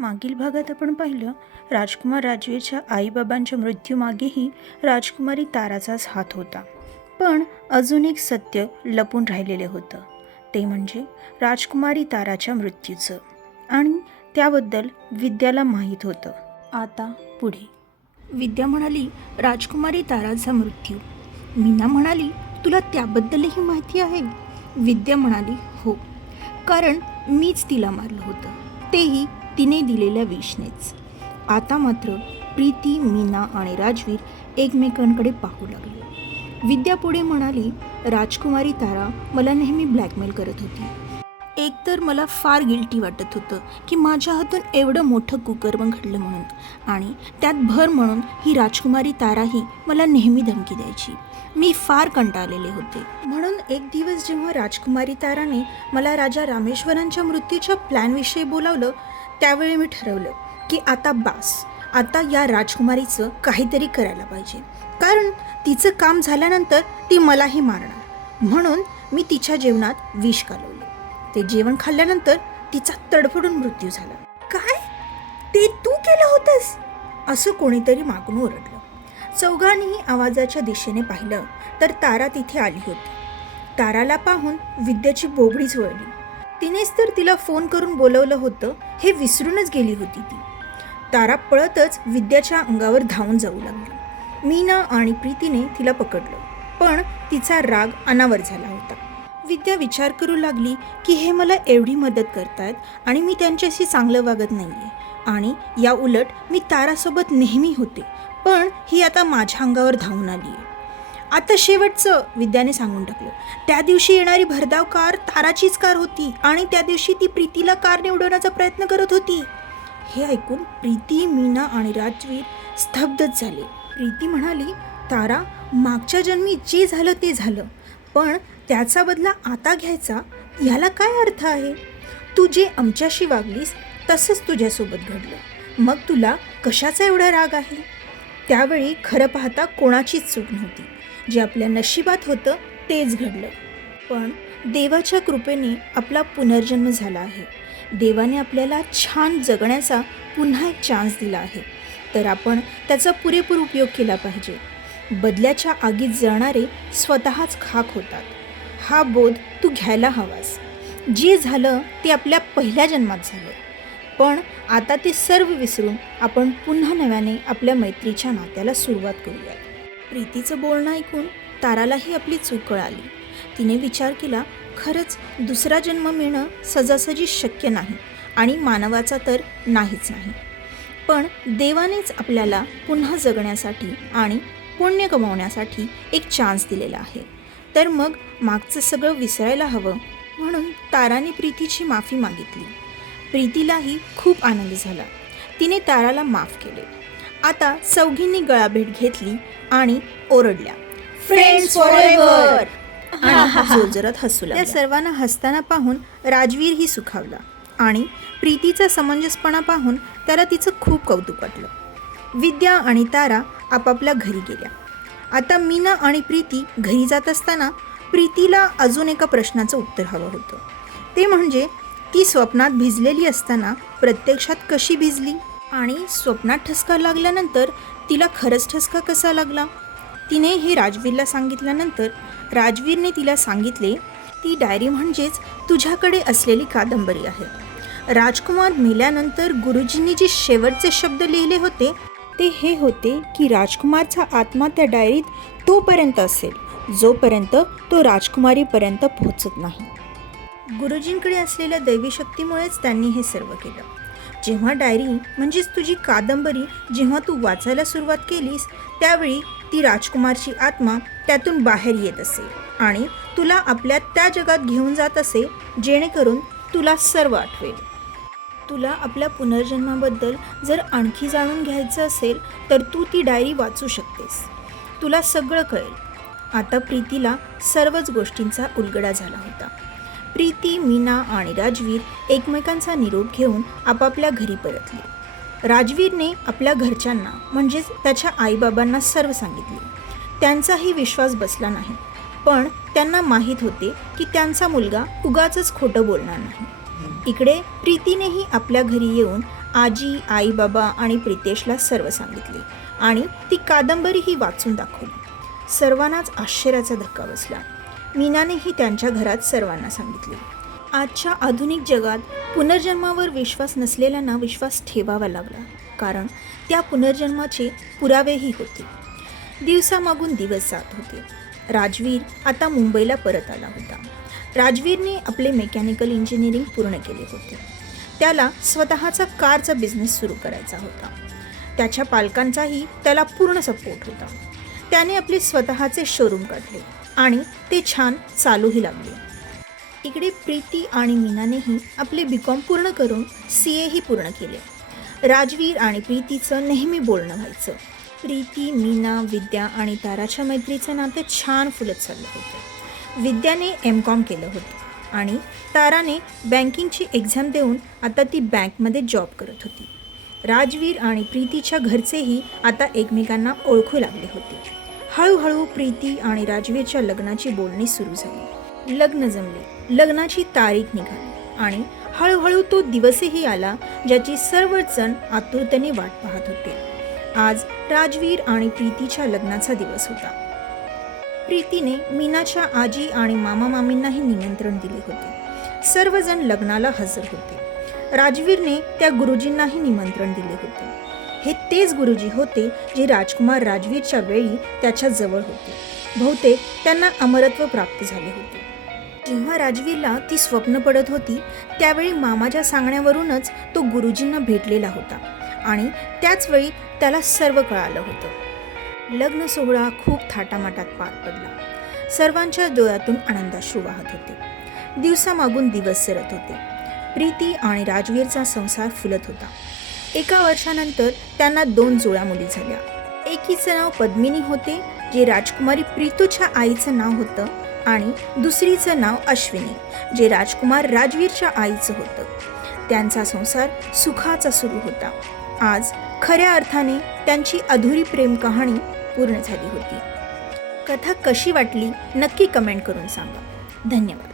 मागील भागात आपण पाहिलं राजकुमार राजवीरच्या आईबाबांच्या मृत्यूमागेही राजकुमारी ताराचाच हात होता. पण अजून एक सत्य लपून राहिलेले होतं. ते म्हणजे राजकुमारी ताराच्या मृत्यूचं. आणि त्याबद्दल विद्याला माहीत होतं. आता पुढे. विद्या म्हणाली राजकुमारी ताराचा मृत्यू. मीना म्हणाली तुला त्याबद्दलही माहिती आहे? विद्या म्हणाली हो. कारण मीच तिला मारलं होतं. तेही तिने दिलेल्या विषनेच आता मात्र प्रीती मीना आणि राजवीर एकमेकांकडे पाहू लागले. विद्या पुढे म्हणाली राजकुमारी तारा मला नेहमी ब्लॅकमेल करत होती. एकतर मला फार गिल्टी वाटत होतं की माझ्या हातून एवढं मोठं कुकर्म घडलं म्हणून आणि त्यात भर म्हणून ही राजकुमारी ताराही मला नेहमी धमकी द्यायची. मी फार कंटाळलेले होते. म्हणून एक दिवस जेव्हा राजकुमारी ताराने मला राजा रामेश्वरांच्या मृत्यूच्या प्लॅनविषयी बोलावलं त्यावेळी मी ठरवलं की आता बास आता या राजकुमारीचं काहीतरी करायला पाहिजे. कारण तिचं काम झाल्यानंतर ती मलाही मारणार. म्हणून मी तिच्या जेवणात विष घालवलं. ते जेवण खाल्ल्यानंतर तिचा तडफडून मृत्यू झाला. काय? ते तू केलं होतंस? असं कोणीतरी मागून ओरडलं. चौघांनीही आवाजाच्या दिशेने पाहिलं तर तारा तिथे आली होती. ताराला पाहून विद्याची बोबडीच वळली तिनेच तर तिला फोन करून बोलवलं होतं हे विसरूनच गेली होती ती. तारा पळतच विद्याच्या अंगावर धावून जाऊ लागली. मीना आणि प्रीतीने तिला पकडलं पण तिचा राग अनावर झाला होता. विद्या विचार करू लागली की हे मला एवढी मदत करतायत आणि मी त्यांच्याशी चांगलं वागत नाही आहे आणि या उलट मी तारासोबत नेहमी होते पण ही आता माझ्या अंगावर धावून आली आहे आता शेवटचं विद्याने सांगून टाकलं. त्या दिवशी येणारी भरधाव कार ताराचीच कार होती आणि त्या दिवशी ती प्रीतीला कारने उडवण्याचा प्रयत्न करत होती. हे ऐकून प्रीती मीना आणि राजवीर स्तब्धच झाले. प्रीती म्हणाली तारा मागच्या जन्मी जे झालं ते झालं. पण त्याचा बदला आता घ्यायचा याला काय अर्थ आहे? तू जे आमच्याशी वागलीस तसंच तुझ्यासोबत घडलं. मग तुला कशाचा एवढा राग आहे? त्यावेळी खरं पाहता कोणाचीच चूक नव्हती. जे आपल्या नशिबात होतं तेच घडलं. पण देवाच्या कृपेने आपला पुनर्जन्म झाला आहे. देवाने आपल्याला छान जगण्याचा पुन्हा एक चान्स दिला आहे. तर आपण त्याचा पुरेपूर उपयोग केला पाहिजे. बदल्याच्या आगीत जळणारे स्वतःच खाक होतात. हा बोध तू घ्यायला हवास. जे झालं ते आपल्या पहिल्या जन्मात झालं. पण आता ते सर्व विसरून आपण पुन्हा नव्याने आपल्या मैत्रीच्या नात्याला सुरुवात करूयात प्रीतीचं बोलणं ऐकून तारालाही आपली चूक कळाली. तिने विचार केला खरंच दुसरा जन्म मिळणं सजासजी शक्य नाही आणि मानवाचा तर नाहीच नाही. पण देवानेच आपल्याला पुन्हा जगण्यासाठी आणि पुण्य कमवण्यासाठी एक चान्स दिलेला आहे. तर मग मागचं सगळं विसरायला हवं म्हणून ताराने प्रीतीची माफी मागितली. प्रीतीलाही खूप आनंद झाला. तिने ताराला माफ केले. आता चौघींनी गळाभेट घेतली आणि ओरडल्या फ्रेंड्स फॉरएव्हर आणि जोरजोरात हसू त्या सर्वांना हसताना पाहून राजवीरही सुखावला आणि प्रीतीचा समंजसपणा पाहून त्याला तिचं खूप कौतुक वाटलं. विद्या आणि तारा आपापल्या घरी गेल्या. आता मीना आणि प्रीती घरी जात असताना प्रीतीला अजून एका प्रश्नाचं उत्तर हवं होतं. ते म्हणजे ती स्वप्नात भिजलेली असताना प्रत्यक्षात कशी भिजली? आणि स्वप्नात ठसका लागल्यानंतर तिला खरंच ठसका कसा लागला? तिने हे राजवीरला सांगितल्यानंतर राजवीरने तिला सांगितले ती डायरी म्हणजेच तुझ्याकडे असलेली कादंबरी आहे. राजकुमार मेल्यानंतर गुरुजींनी जे शेवटचे शब्द लिहिले होते ते हे होते की राजकुमारचा आत्मा त्या डायरीत तोपर्यंत असेल जोपर्यंत तो राजकुमारीपर्यंत पोहोचत नाही. गुरुजींकडे असलेल्या दैवी शक्तीमुळेच त्यांनी हे सर्व केलं. जेव्हा डायरी म्हणजेच तुझी कादंबरी जेव्हा तू वाचायला सुरुवात केलीस त्यावेळी ती राजकुमारची आत्मा त्यातून बाहेर येत असे आणि तुला आपल्या त्या जगात घेऊन जात असे जेणेकरून तुला सर्व आठवेल. तुला आपल्या पुनर्जन्माबद्दल जर आणखी जाणून घ्यायचं असेल तर तू ती डायरी वाचू शकतेस. तुला सगळं कळेल. आता प्रीतीला सर्वच गोष्टींचा उलगडा झाला होता. प्रीती मीना आणि राजवीर एकमेकांचा निरोप घेऊन आपापल्या घरी परतले. राजवीरने आपल्या घरच्यांना म्हणजेच त्याच्या आईबाबांना सर्व सांगितले. त्यांचाही विश्वास बसला नाही. पण त्यांना माहीत होते की त्यांचा मुलगा उगाच खोटं बोलणार नाही. इकडे प्रीतीनेही आपल्या घरी येऊन आजी आईबाबा आणि प्रितेशला सर्व सांगितले आणि ती कादंबरीही वाचून दाखवली. सर्वांनाच आश्चर्याचा धक्का बसला. मीनानेही त्यांच्या घरात सर्वांना सांगितले. आजच्या आधुनिक जगात पुनर्जन्मावर विश्वास नसलेल्यांना विश्वास ठेवावा लागला. कारण त्या पुनर्जन्माचे पुरावेही होते. दिवसामागून दिवस जात होते. राजवीर आता मुंबईला परत आला होता. राजवीरने आपले मेकॅनिकल इंजिनिअरिंग पूर्ण केले होते. त्याला स्वतःचा कारचा बिझनेस सुरू करायचा होता. त्याच्या पालकांचाही त्याला पूर्ण सपोर्ट होता. त्याने आपले स्वतःचे शोरूम काढले. आणि ते छान चालूही लागले. इकडे प्रीती आणि मीनानेही आपले बी कॉम पूर्ण करून सी एही पूर्ण केले. राजवीर आणि प्रीतीचं नेहमी बोलणं व्हायचं. प्रीती मीना विद्या आणि ताराच्या मैत्रीचं नातं छान फुलत चाललं होतं. विद्याने एम कॉम केलं होतं आणि ताराने बँकिंगची एक्झाम देऊन आता ती बँकमध्ये जॉब करत होती. राजवीर आणि प्रीतीच्या घरचेही आता एकमेकांना ओळखू लागले होते. हळूहळू प्रीती आणि राजवीरच्या लग्नाची बोलणी सुरू झाली. लग्न जमले. लग्नाची तारीख निघाली आणि हळूहळू तो दिवसही आला ज्याची सर्वच जण आतुरतेने वाट पाहत होते. आज राजवीर आणि प्रीतीच्या लग्नाचा दिवस होता. प्रीतीने मीनाच्या आजी आणि मामा मामींनाही निमंत्रण दिले होते. सर्वजण लग्नाला हजर होते. राजवीरने त्या गुरुजींनाही निमंत्रण दिले होते. हे तेच गुरुजी होते जे राजकुमार राजवीरच्या वेळी त्याच्याजवळ होते. बहुतेक त्यांना अमरत्व प्राप्त झाले होते. जेव्हा राजवीरला ती स्वप्न पडत होती त्यावेळी मामाच्या सांगण्यावरूनच तो गुरुजींना भेटलेला होता आणि त्याचवेळी त्याला सर्व कळालं होतं. लग्न सोहळा खूप थाटामाटात पार पडला. सर्वांच्या डोळ्यातून आनंदाश्रू वाहत होते. दिवसामागून दिवस सरत होते. प्रीती आणि राजवीरचा संसार फुलत होता. एका वर्षानंतर त्यांना दोन जुळ्या मुली झाल्या. एकीचं नाव पद्मिनी होते जे राजकुमारी प्रीतूच्या आईचं नाव होतं आणि दुसरीचं नाव अश्विनी जे राजकुमार राजवीरच्या आईचं होतं. त्यांचा संसार सुखाचा सुरू होता. आज खऱ्या अर्थाने त्यांची अधुरी प्रेम कहाणी पूर्ण झाली होती. कथा कशी वाटली नक्की कमेंट करून सांगा. धन्यवाद.